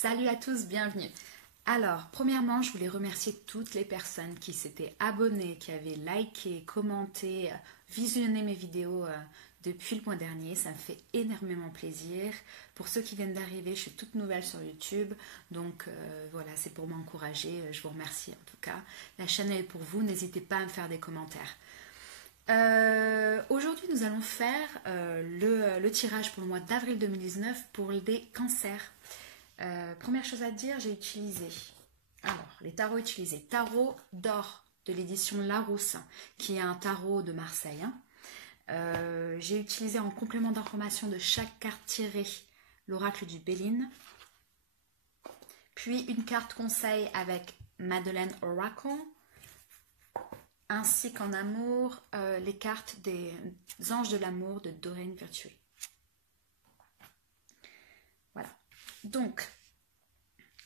Salut à tous, bienvenue. Alors, premièrement, je voulais remercier toutes les personnes qui s'étaient abonnées, qui avaient liké, commenté, visionné mes vidéos depuis le mois dernier. Ça me fait énormément plaisir. Pour ceux qui viennent d'arriver, je suis toute nouvelle sur YouTube. Donc voilà, c'est pour m'encourager. Je vous remercie en tout cas. La chaîne est pour vous. N'hésitez pas à me faire des commentaires. Aujourd'hui, nous allons faire le tirage pour le mois d'avril 2019 pour les cancers. Première chose à dire, j'ai utilisé, alors les tarots utilisés, tarot d'or de l'édition Larousse, qui est un tarot de Marseille. J'ai utilisé en complément d'information de chaque carte tirée l'oracle du Béline, puis une carte conseil avec Madeleine Oracle, ainsi qu'en amour, les cartes des anges de l'amour de Doreen Virtue. Voilà. Donc,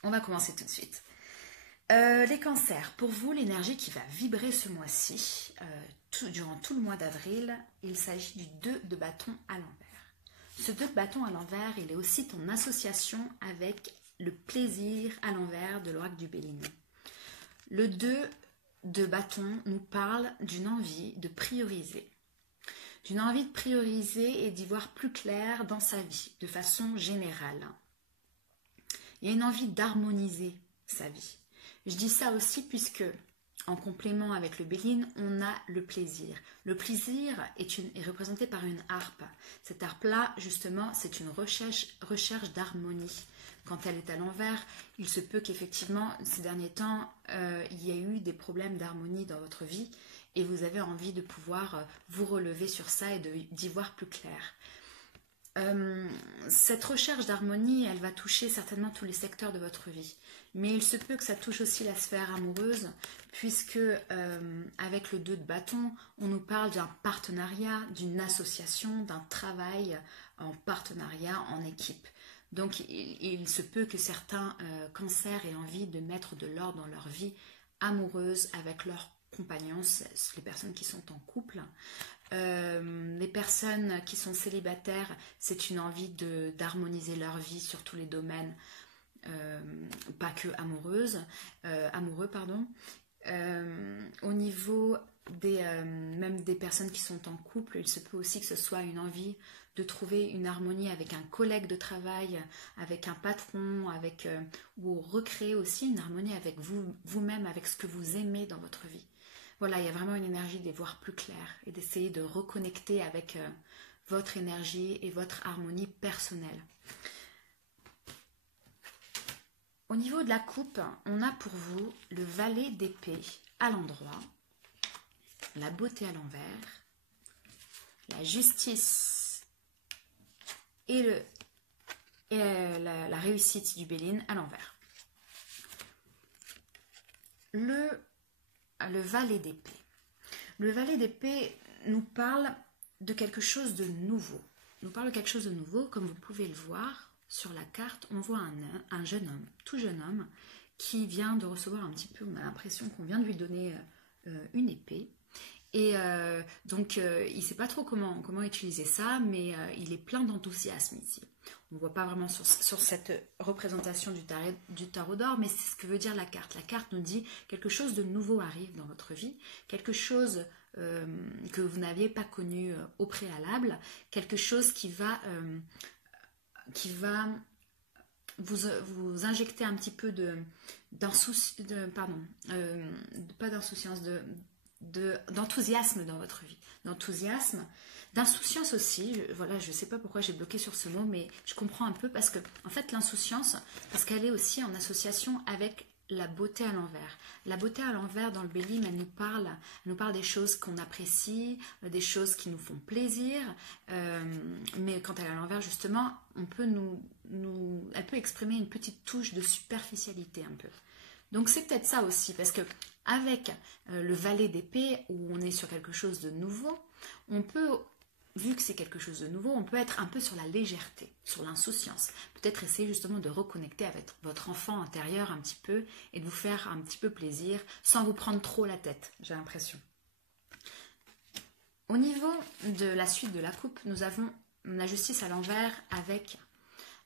on va commencer tout de suite. Les cancers, pour vous, l'énergie qui va vibrer ce mois-ci, durant tout le mois d'avril, il s'agit du 2 de bâton à l'envers. Ce 2 de bâton à l'envers, il est aussi en association avec le plaisir à l'envers de l'oracle du Béline. Le 2 de bâton nous parle d'une envie de prioriser. D'une envie de prioriser et d'y voir plus clair dans sa vie, de façon générale. Il y a une envie d'harmoniser sa vie. Je dis ça aussi puisque, en complément avec le Béline, on a le plaisir. Le plaisir est représenté par une harpe. Cette harpe-là, justement, c'est une recherche d'harmonie. Quand elle est à l'envers, il se peut qu'effectivement, ces derniers temps, il y ait eu des problèmes d'harmonie dans votre vie et vous avez envie de pouvoir vous relever sur ça et d'y voir plus clair. Cette recherche d'harmonie, elle va toucher certainement tous les secteurs de votre vie. Mais il se peut que ça touche aussi la sphère amoureuse, puisque avec le 2 de bâton, on nous parle d'un partenariat, d'une association, d'un travail en partenariat, en équipe. Donc il se peut que certains cancers aient envie de mettre de l'ordre dans leur vie amoureuse avec leurs compagnons, les personnes qui sont en couple. Les personnes qui sont célibataires, c'est une envie d'harmoniser leur vie sur tous les domaines, pas que amoureux, pardon. Au niveau même des personnes qui sont en couple, il se peut aussi que ce soit une envie de trouver une harmonie avec un collègue de travail, avec un patron, ou recréer aussi une harmonie avec vous-même, avec ce que vous aimez dans votre vie. Voilà, il y a vraiment une énergie d'y voir plus clair et d'essayer de reconnecter avec votre énergie et votre harmonie personnelle. Au niveau de la coupe, on a pour vous le valet d'épée à l'endroit, la beauté à l'envers, la justice et la réussite du Béline à l'envers. Le valet d'épée. Le valet d'épée nous parle de quelque chose de nouveau. Comme vous pouvez le voir sur la carte, on voit un jeune homme, tout jeune homme, qui vient de recevoir un petit peu, on a l'impression qu'on vient de lui donner une épée. Et donc, il ne sait pas trop comment utiliser ça, mais il est plein d'enthousiasme ici. On ne voit pas vraiment sur cette représentation du tarot d'or, mais c'est ce que veut dire la carte. La carte nous dit quelque chose de nouveau arrive dans votre vie, quelque chose que vous n'aviez pas connu au préalable, quelque chose qui va vous injecter un petit peu d'enthousiasme dans votre vie, d'insouciance aussi. Voilà, je ne sais pas pourquoi j'ai bloqué sur ce mot, mais je comprends un peu parce que, en fait, l'insouciance, parce qu'elle est aussi en association avec la beauté à l'envers. La beauté à l'envers dans le Béline, elle nous parle des choses qu'on apprécie, des choses qui nous font plaisir, mais quand elle est à l'envers, justement, elle peut exprimer une petite touche de superficialité un peu. Donc c'est peut-être ça aussi, parce que avec le valet d'épée, où on est sur quelque chose de nouveau, vu que c'est quelque chose de nouveau, on peut être un peu sur la légèreté, sur l'insouciance. Peut-être essayer justement de reconnecter avec votre enfant intérieur un petit peu et de vous faire un petit peu plaisir sans vous prendre trop la tête, j'ai l'impression. Au niveau de la suite de la coupe, nous avons la justice à l'envers avec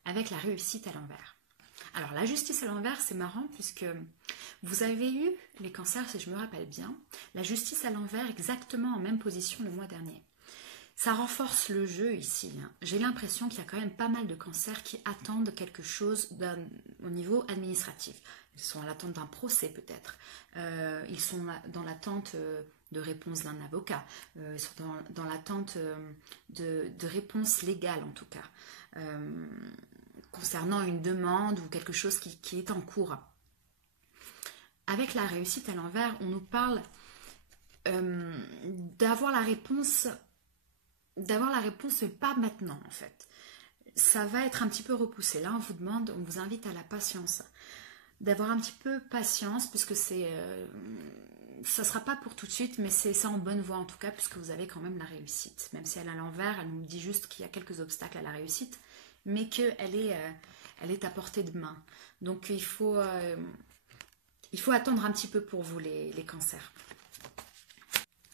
la réussite à l'envers. Alors la la justice à l'envers, c'est marrant puisque vous avez eu, les cancers, si je me rappelle bien, la justice à l'envers exactement en même position le mois dernier. Ça renforce le jeu ici. J'ai l'impression qu'il y a quand même pas mal de cancers qui attendent quelque chose au niveau administratif. Ils sont à l'attente d'un procès peut-être. Ils sont dans l'attente de réponse d'un avocat. Ils sont dans l'attente de réponses légales en tout cas. Concernant une demande ou quelque chose qui est en cours. Avec la réussite à l'envers, on nous parle d'avoir la réponse mais pas maintenant en fait. Ça va être un petit peu repoussé. Là, on vous invite à la patience. D'avoir un petit peu patience, puisque ça ne sera pas pour tout de suite, mais c'est ça en bonne voie en tout cas, puisque vous avez quand même la réussite. Même si elle est à l'envers, elle nous dit juste qu'il y a quelques obstacles à la réussite, mais qu'elle est à portée de main. Donc il faut attendre un petit peu pour vous les cancers.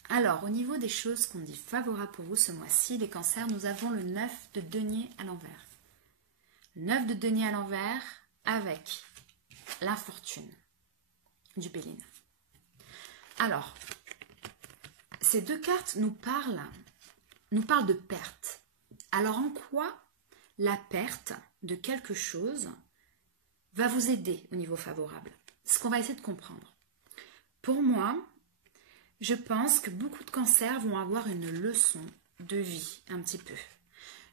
Alors, au niveau des choses qu'on dit favorables pour vous ce mois-ci, les cancers, nous avons le 9 de denier à l'envers. Le 9 de denier à l'envers avec l'infortune du Béline. Alors, ces deux cartes nous parlent de perte. Alors, en quoi la perte de quelque chose va vous aider au niveau favorable? C'est ce qu'on va essayer de comprendre. Pour moi, je pense que beaucoup de cancers vont avoir une leçon de vie, un petit peu.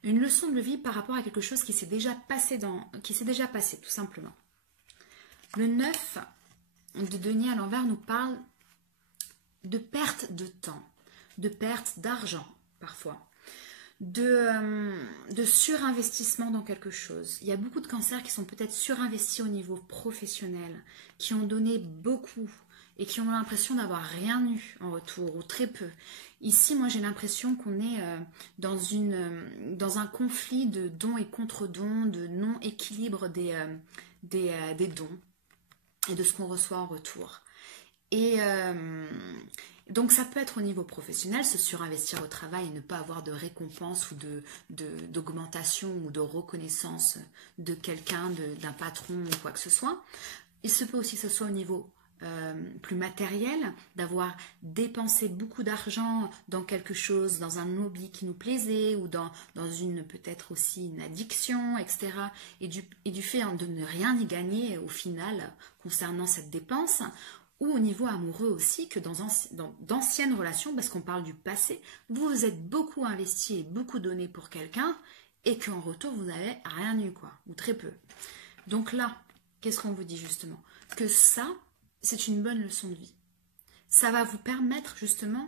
Une leçon de vie par rapport à quelque chose qui s'est déjà passé, tout simplement. Le 9 de denier à l'envers nous parle de perte de temps, de perte d'argent, parfois, de surinvestissement dans quelque chose. Il y a beaucoup de cancers qui sont peut-être surinvestis au niveau professionnel, qui ont donné beaucoup, et qui ont l'impression d'avoir rien eu en retour, ou très peu. Ici, moi, j'ai l'impression qu'on est dans un conflit de dons et contre-dons, de non-équilibre des dons et de ce qu'on reçoit en retour. Et donc, ça peut être au niveau professionnel, se surinvestir au travail et ne pas avoir de récompense ou d'augmentation ou de reconnaissance de quelqu'un, d'un patron ou quoi que ce soit. Il se peut aussi que ce soit au niveau plus matériel, d'avoir dépensé beaucoup d'argent dans quelque chose, dans un hobby qui nous plaisait ou dans une peut-être aussi une addiction, etc. Et du fait de ne rien y gagner au final concernant cette dépense, ou au niveau amoureux aussi, que dans d'anciennes relations, parce qu'on parle du passé, vous vous êtes beaucoup investi et beaucoup donné pour quelqu'un et qu'en retour vous n'avez rien eu, quoi, ou très peu. Donc là, qu'est-ce qu'on vous dit justement? Que ça, c'est une bonne leçon de vie. Ça va vous permettre justement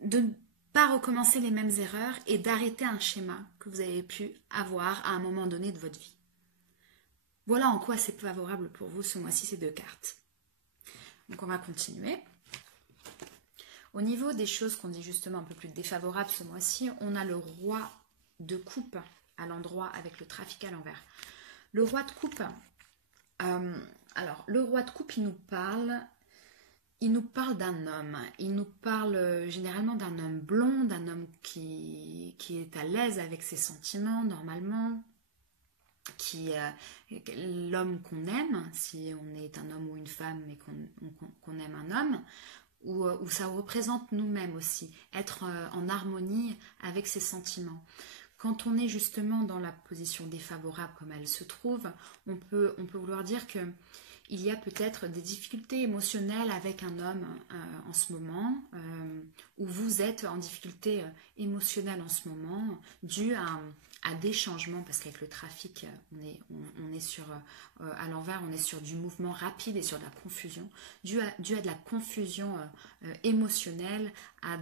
de ne pas recommencer les mêmes erreurs et d'arrêter un schéma que vous avez pu avoir à un moment donné de votre vie. Voilà en quoi c'est favorable pour vous ce mois-ci, ces deux cartes. Donc on va continuer. Au niveau des choses qu'on dit justement un peu plus défavorables ce mois-ci, on a le roi de coupe à l'endroit avec le trafic à l'envers. Le roi de coupe... alors, le roi de coupe, il nous parle d'un homme. Il nous parle généralement d'un homme blond, d'un homme qui est à l'aise avec ses sentiments, normalement, l'homme qu'on aime, si on est un homme ou une femme et qu'on aime un homme, ou ça représente nous-mêmes aussi, être en harmonie avec ses sentiments. Quand on est justement dans la position défavorable comme elle se trouve, on peut vouloir dire que il y a peut-être des difficultés émotionnelles avec un homme en ce moment, ou vous êtes en difficulté émotionnelle en ce moment, dû à des changements, parce qu'avec le trafic, on est sur, à l'envers, on est sur du mouvement rapide et sur de la confusion, dû à de la confusion émotionnelle, à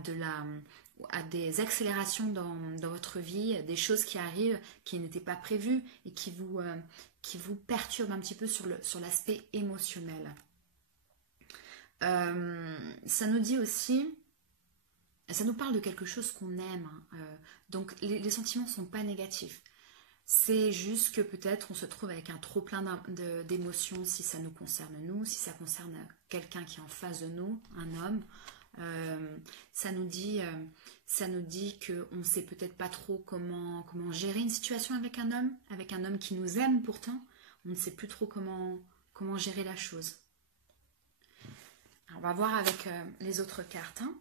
des accélérations dans votre vie, des choses qui arrivent, qui n'étaient pas prévues et qui vous perturbent un petit peu sur l'aspect émotionnel. Ça nous dit aussi, ça nous parle de quelque chose qu'on aime. Donc les sentiments ne sont pas négatifs. C'est juste que peut-être on se trouve avec un trop plein d'émotions si ça nous concerne nous, si ça concerne quelqu'un qui est en face de nous, un homme. Ça nous dit qu'on ne sait peut-être pas trop comment gérer une situation avec un homme qui nous aime pourtant. On ne sait plus trop comment gérer la chose. Alors, on va voir avec les autres cartes. Hein.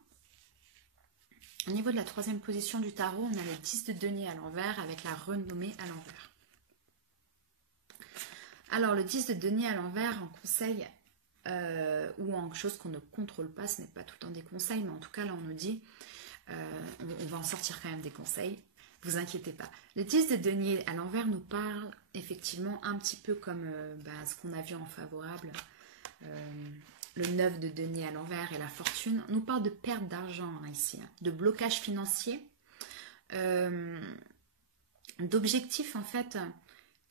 Au niveau de la troisième position du tarot, on a le 10 de denier à l'envers avec la renommée à l'envers. Alors, le 10 de denier à l'envers en conseil ou en chose qu'on ne contrôle pas, ce n'est pas tout le temps des conseils, mais en tout cas, là, on nous dit, on va en sortir quand même des conseils, vous inquiétez pas. Le 10 de denier à l'envers nous parle effectivement un petit peu comme ce qu'on a vu en favorable, le 9 de denier à l'envers et la fortune, nous parle de perte d'argent hein, ici, hein, de blocage financier, d'objectifs en fait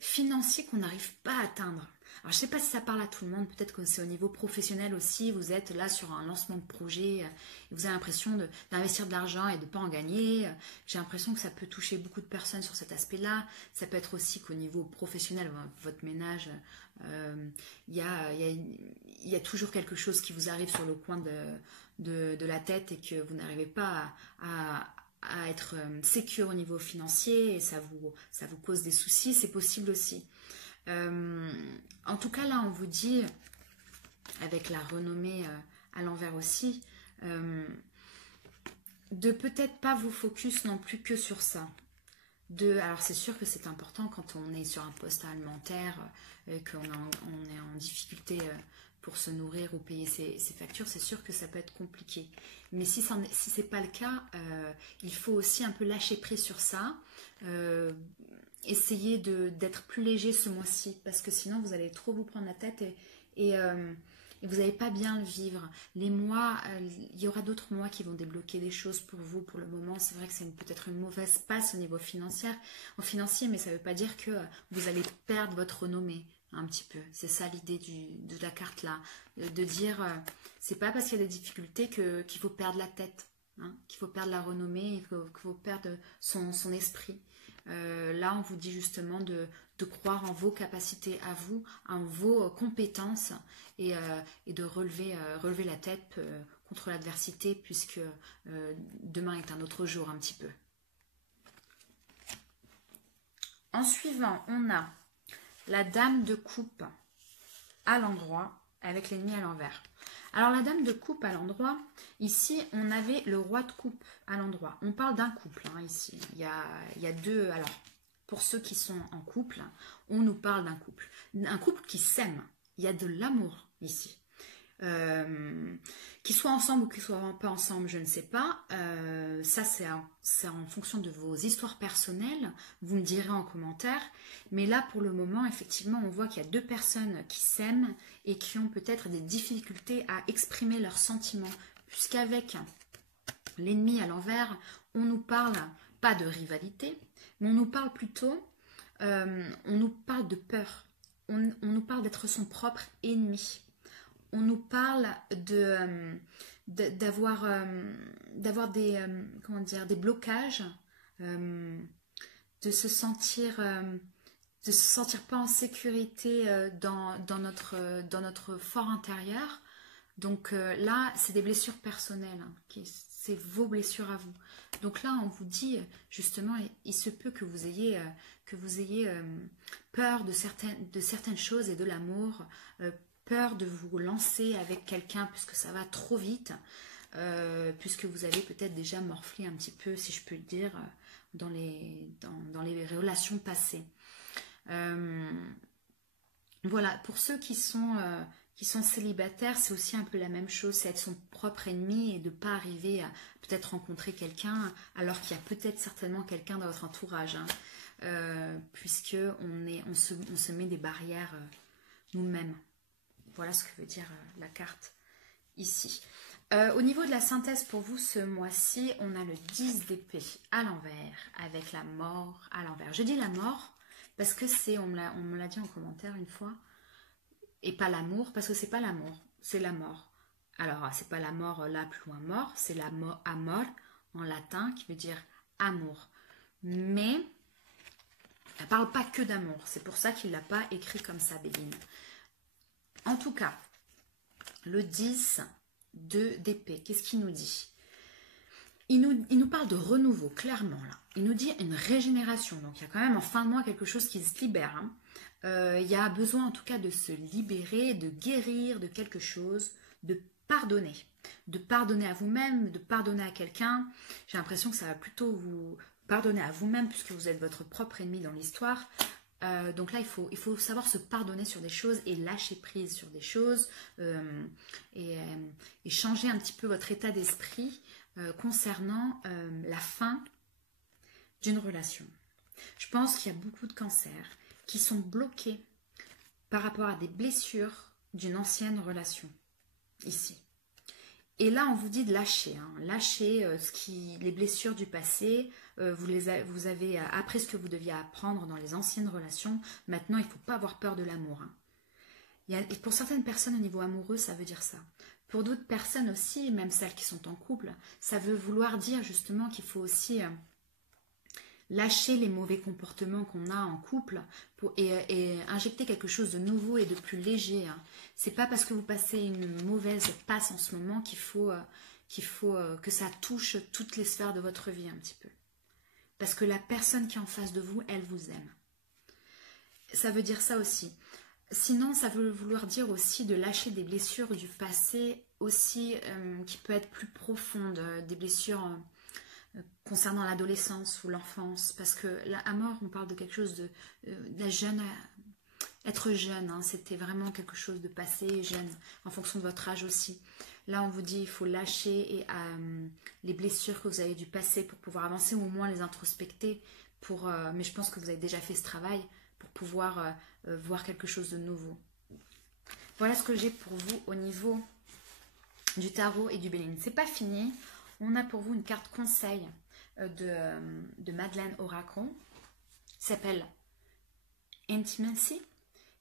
financiers qu'on n'arrive pas à atteindre. Alors je ne sais pas si ça parle à tout le monde, peut-être que c'est au niveau professionnel aussi, vous êtes là sur un lancement de projet, et vous avez l'impression d'investir de l'argent et de ne pas en gagner. J'ai l'impression que ça peut toucher beaucoup de personnes sur cet aspect-là. Ça peut être aussi qu'au niveau professionnel, votre ménage, il y a toujours quelque chose qui vous arrive sur le coin de la tête et que vous n'arrivez pas à être sécure au niveau financier et ça vous cause des soucis, c'est possible aussi. En tout cas, là, on vous dit, avec la renommée à l'envers aussi, de peut-être pas vous focus non plus que sur ça. Alors, c'est sûr que c'est important quand on est sur un poste alimentaire, qu'on est en difficulté pour se nourrir ou payer ses factures, c'est sûr que ça peut être compliqué. Mais si ce n'est pas le cas, il faut aussi un peu lâcher prise sur ça. Essayez d'être plus léger ce mois-ci, parce que sinon vous allez trop vous prendre la tête et vous n'allez pas bien le vivre. Les mois, il y aura d'autres mois qui vont débloquer des choses pour vous. Pour le moment, c'est vrai que c'est peut-être une mauvaise passe au niveau financier, mais ça ne veut pas dire que vous allez perdre votre renommée un petit peu. C'est ça l'idée de la carte là, de dire c'est pas parce qu'il y a des difficultés qu'il faut perdre la tête, hein, qu'il faut perdre la renommée, qu'il faut perdre son esprit. Là, on vous dit justement de croire en vos capacités à vous, en vos compétences et de relever la tête contre l'adversité puisque demain est un autre jour un petit peu. En suivant, on a la dame de coupe à l'endroit avec l'ennemi à l'envers. Alors la dame de coupe à l'endroit, ici on avait le roi de coupe à l'endroit. On parle d'un couple hein, ici. Il y a deux. Alors pour ceux qui sont en couple, on nous parle d'un couple. Un couple qui s'aime. Il y a de l'amour ici. Qu'ils soient ensemble ou qu'ils ne soient pas ensemble, je ne sais pas. Ça, c'est en fonction de vos histoires personnelles. Vous me direz en commentaire. Mais là, pour le moment, effectivement, on voit qu'il y a deux personnes qui s'aiment et qui ont peut-être des difficultés à exprimer leurs sentiments. Puisqu'avec l'ennemi à l'envers, on nous parle pas de rivalité, mais on nous parle plutôt, on nous parle de peur. On nous parle d'être son propre ennemi. On nous parle d'avoir des blocages, de se sentir pas en sécurité dans notre fort intérieur. Donc là, c'est des blessures personnelles, hein, c'est vos blessures à vous. Donc là, on vous dit justement, il se peut que vous ayez peur de certaines choses et de l'amour, peur de vous lancer avec quelqu'un puisque ça va trop vite, puisque vous avez peut-être déjà morflé un petit peu, si je peux le dire, dans les relations passées. Voilà, pour ceux qui sont célibataires, c'est aussi un peu la même chose, c'est être son propre ennemi et de ne pas arriver à peut-être rencontrer quelqu'un alors qu'il y a peut-être certainement quelqu'un dans votre entourage, hein, puisque on se met des barrières nous-mêmes. Voilà ce que veut dire la carte ici. Au niveau de la synthèse pour vous ce mois-ci, on a le 10 d'épée à l'envers avec la mort à l'envers. Je dis la mort parce que on me l'a dit en commentaire une fois, et pas l'amour, parce que c'est pas l'amour, c'est la mort. Alors, c'est pas la mort là plus loin mort, c'est la mort amor en latin qui veut dire amour. Mais elle parle pas que d'amour, c'est pour ça qu'il l'a pas écrit comme ça, Béline. En tout cas, le 10 d'épée, qu'est-ce qu'il nous dit ? Il nous parle de renouveau, clairement, là. Il nous dit une régénération. Donc, il y a quand même en fin de mois quelque chose qui se libère. Hein. Il y a besoin en tout cas de se libérer, de guérir de quelque chose, de pardonner. De pardonner à vous-même, de pardonner à quelqu'un. J'ai l'impression que ça va plutôt vous pardonner à vous-même puisque vous êtes votre propre ennemi dans l'histoire. Donc là, il faut savoir se pardonner sur des choses et lâcher prise sur des choses et changer un petit peu votre état d'esprit concernant la fin d'une relation. Je pense qu'il y a beaucoup de cancers qui sont bloqués par rapport à des blessures d'une ancienne relation, ici. Et là, on vous dit de lâcher, hein. Lâcher les blessures du passé. Vous avez appris ce que vous deviez apprendre dans les anciennes relations. Maintenant, il ne faut pas avoir peur de l'amour, hein. Et pour certaines personnes au niveau amoureux, ça veut dire ça. Pour d'autres personnes aussi, même celles qui sont en couple, ça veut vouloir dire justement qu'il faut aussi lâcher les mauvais comportements qu'on a en couple et injecter quelque chose de nouveau et de plus léger, hein. C'est pas parce que vous passez une mauvaise passe en ce moment qu'il faut que ça touche toutes les sphères de votre vie un petit peu. Parce que la personne qui est en face de vous, elle vous aime. Ça veut dire ça aussi. Sinon, ça veut vouloir dire aussi de lâcher des blessures du passé aussi qui peut être plus profondes, des blessures concernant l'adolescence ou l'enfance, parce que là, à mort, on parle de quelque chose de la jeune, être jeune, hein, c'était vraiment quelque chose de passé, jeune, en fonction de votre âge aussi. Là, on vous dit il faut lâcher les blessures que vous avez du passé pour pouvoir avancer, ou au moins les introspecter, mais je pense que vous avez déjà fait ce travail pour pouvoir voir quelque chose de nouveau. Voilà ce que j'ai pour vous au niveau du tarot et du Béline. C'est pas fini. On a pour vous une carte conseil de Madeleine Oracle, qui s'appelle Intimacy,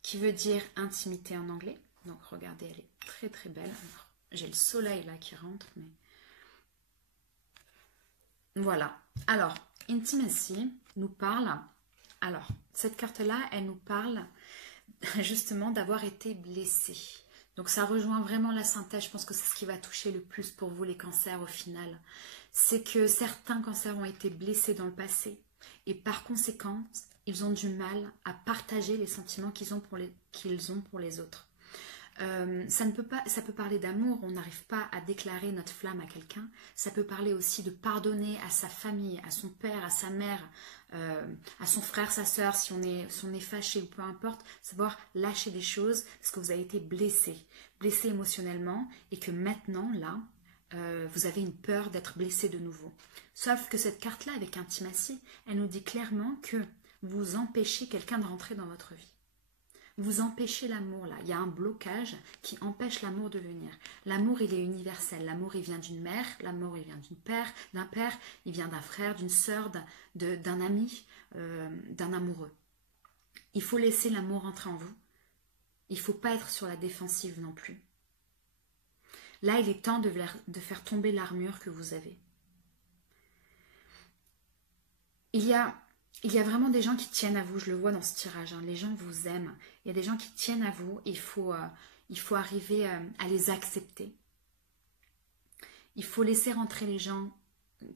qui veut dire intimité en anglais. Donc regardez, elle est très très belle. J'ai le soleil là qui rentre, mais voilà. Alors, Intimacy nous parle. Alors, cette carte-là, elle nous parle justement d'avoir été blessé. Donc ça rejoint vraiment la synthèse, je pense que c'est ce qui va toucher le plus pour vous les cancers au final. C'est que certains cancers ont été blessés dans le passé et par conséquent, ils ont du mal à partager les sentiments qu'ils ont pour les autres. Ça peut parler d'amour, on n'arrive pas à déclarer notre flamme à quelqu'un. Ça peut parler aussi de pardonner à sa famille, à son père, à sa mère, à son frère, sa soeur, si on est fâché ou peu importe, savoir lâcher des choses parce que vous avez été blessé émotionnellement et que maintenant, là, vous avez une peur d'être blessé de nouveau. Sauf que cette carte-là, avec Intimacy, elle nous dit clairement que vous empêchez quelqu'un de rentrer dans votre vie. Vous empêchez l'amour là, il y a un blocage qui empêche l'amour de venir. L'amour il est universel, l'amour il vient d'une mère, l'amour il vient d'un père, il vient d'un frère, d'une sœur, d'un ami, d'un amoureux. Il faut laisser l'amour entrer en vous, il ne faut pas être sur la défensive non plus. Là il est temps de faire tomber l'armure que vous avez. Il y a vraiment des gens qui tiennent à vous, je le vois dans ce tirage, hein. Les gens vous aiment, il y a des gens qui tiennent à vous, il faut arriver à les accepter. Il faut laisser rentrer les gens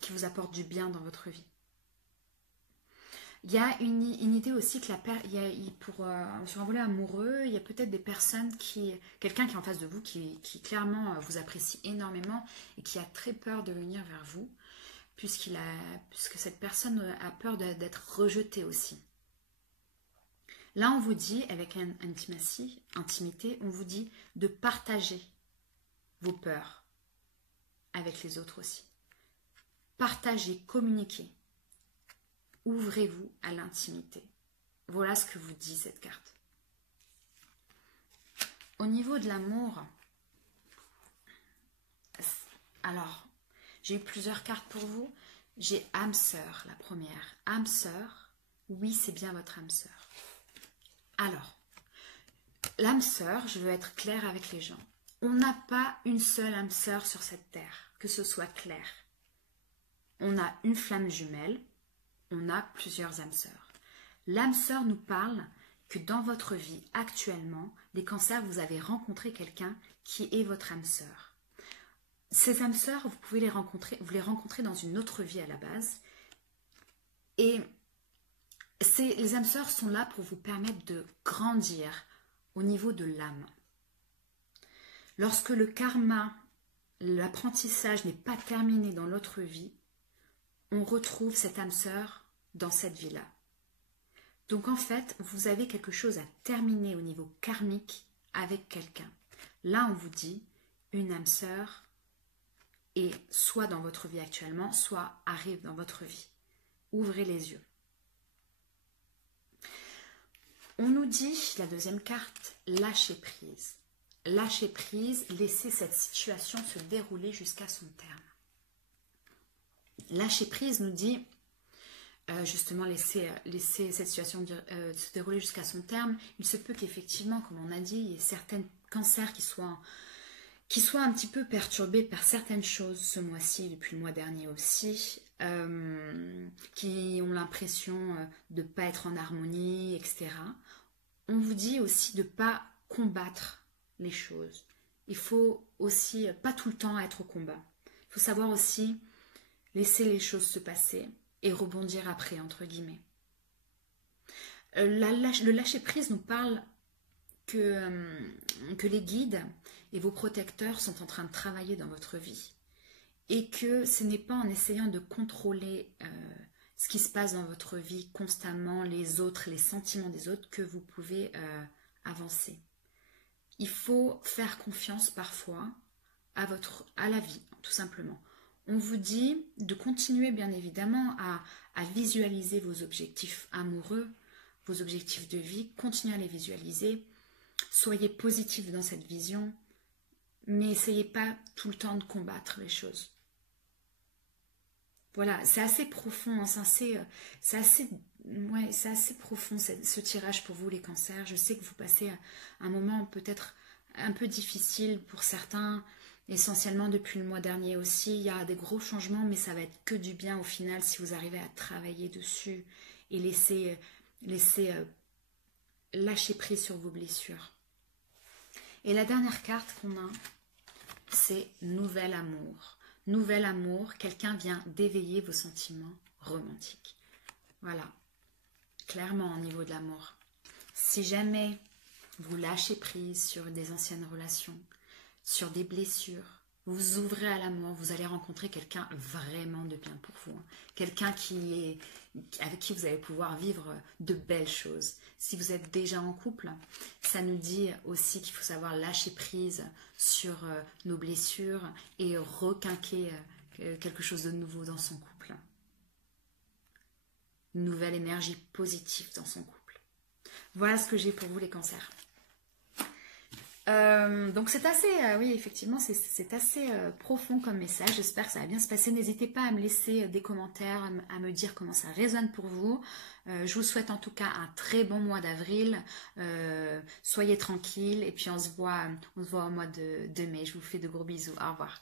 qui vous apportent du bien dans votre vie. Il y a une idée aussi que sur un volet amoureux, il y a peut-être des personnes quelqu'un qui est en face de vous, qui clairement vous apprécie énormément et qui a très peur de venir vers vous, puisque cette personne a peur d'être rejetée aussi. Là, on vous dit, avec intimité, on vous dit de partager vos peurs avec les autres aussi. Partagez, communiquez. Ouvrez-vous à l'intimité. Voilà ce que vous dit cette carte. Au niveau de l'amour, alors, j'ai eu plusieurs cartes pour vous. J'ai âme sœur, la première. Âme sœur, oui, c'est bien votre âme sœur. Alors, l'âme sœur, je veux être claire avec les gens. On n'a pas une seule âme sœur sur cette terre, que ce soit clair. On a une flamme jumelle, on a plusieurs âmes sœurs. L'âme sœur nous parle que dans votre vie actuellement, les cancers, vous avez rencontré quelqu'un qui est votre âme sœur. Ces âmes sœurs, vous pouvez vous les rencontrer dans une autre vie à la base. Et Les âmes sœurs sont là pour vous permettre de grandir au niveau de l'âme. Lorsque le karma, l'apprentissage n'est pas terminé dans l'autre vie, on retrouve cette âme sœur dans cette vie-là. Donc en fait, vous avez quelque chose à terminer au niveau karmique avec quelqu'un. Là, on vous dit, une âme sœur est soit dans votre vie actuellement, soit arrive dans votre vie. Ouvrez les yeux. On nous dit, la deuxième carte, lâcher prise. Lâcher prise, laisser cette situation se dérouler jusqu'à son terme. Lâcher prise nous dit, justement, laisser cette situation se dérouler jusqu'à son terme. Il se peut qu'effectivement, comme on a dit, il y ait certains cancers qui soient un petit peu perturbés par certaines choses ce mois-ci, depuis le mois dernier aussi, qui ont l'impression de ne pas être en harmonie, etc. On vous dit aussi de ne pas combattre les choses. Il faut aussi pas tout le temps être au combat. Il faut savoir aussi laisser les choses se passer et rebondir après, entre guillemets. Le lâcher-prise nous parle que les guides et vos protecteurs sont en train de travailler dans votre vie. Et que ce n'est pas en essayant de contrôler ce qui se passe dans votre vie constamment, les autres, les sentiments des autres, que vous pouvez avancer. Il faut faire confiance parfois à la vie, tout simplement. On vous dit de continuer bien évidemment à visualiser vos objectifs amoureux, vos objectifs de vie, continuez à les visualiser. Soyez positif dans cette vision, mais essayez pas tout le temps de combattre les choses. Voilà, c'est assez profond, hein, c'est assez profond ce tirage pour vous les cancers. Je sais que vous passez un moment peut-être un peu difficile pour certains, essentiellement depuis le mois dernier aussi. Il y a des gros changements, mais ça va être que du bien au final si vous arrivez à travailler dessus et laisser lâcher prise sur vos blessures. Et la dernière carte qu'on a, c'est Nouvel Amour. Nouvel amour, quelqu'un vient d'éveiller vos sentiments romantiques. Voilà, clairement au niveau de l'amour. Si jamais vous lâchez prise sur des anciennes relations, sur des blessures, vous vous ouvrez à l'amour, vous allez rencontrer quelqu'un vraiment de bien pour vous. Quelqu'un avec qui vous allez pouvoir vivre de belles choses. Si vous êtes déjà en couple, ça nous dit aussi qu'il faut savoir lâcher prise sur nos blessures et requinquer quelque chose de nouveau dans son couple. Une nouvelle énergie positive dans son couple. Voilà ce que j'ai pour vous les cancers. Donc c'est assez, oui effectivement c'est assez profond comme message, j'espère que ça va bien se passer, n'hésitez pas à me laisser des commentaires, à me dire comment ça résonne pour vous, je vous souhaite en tout cas un très bon mois d'avril, soyez tranquilles et puis on se voit au mois de mai, je vous fais de gros bisous, au revoir.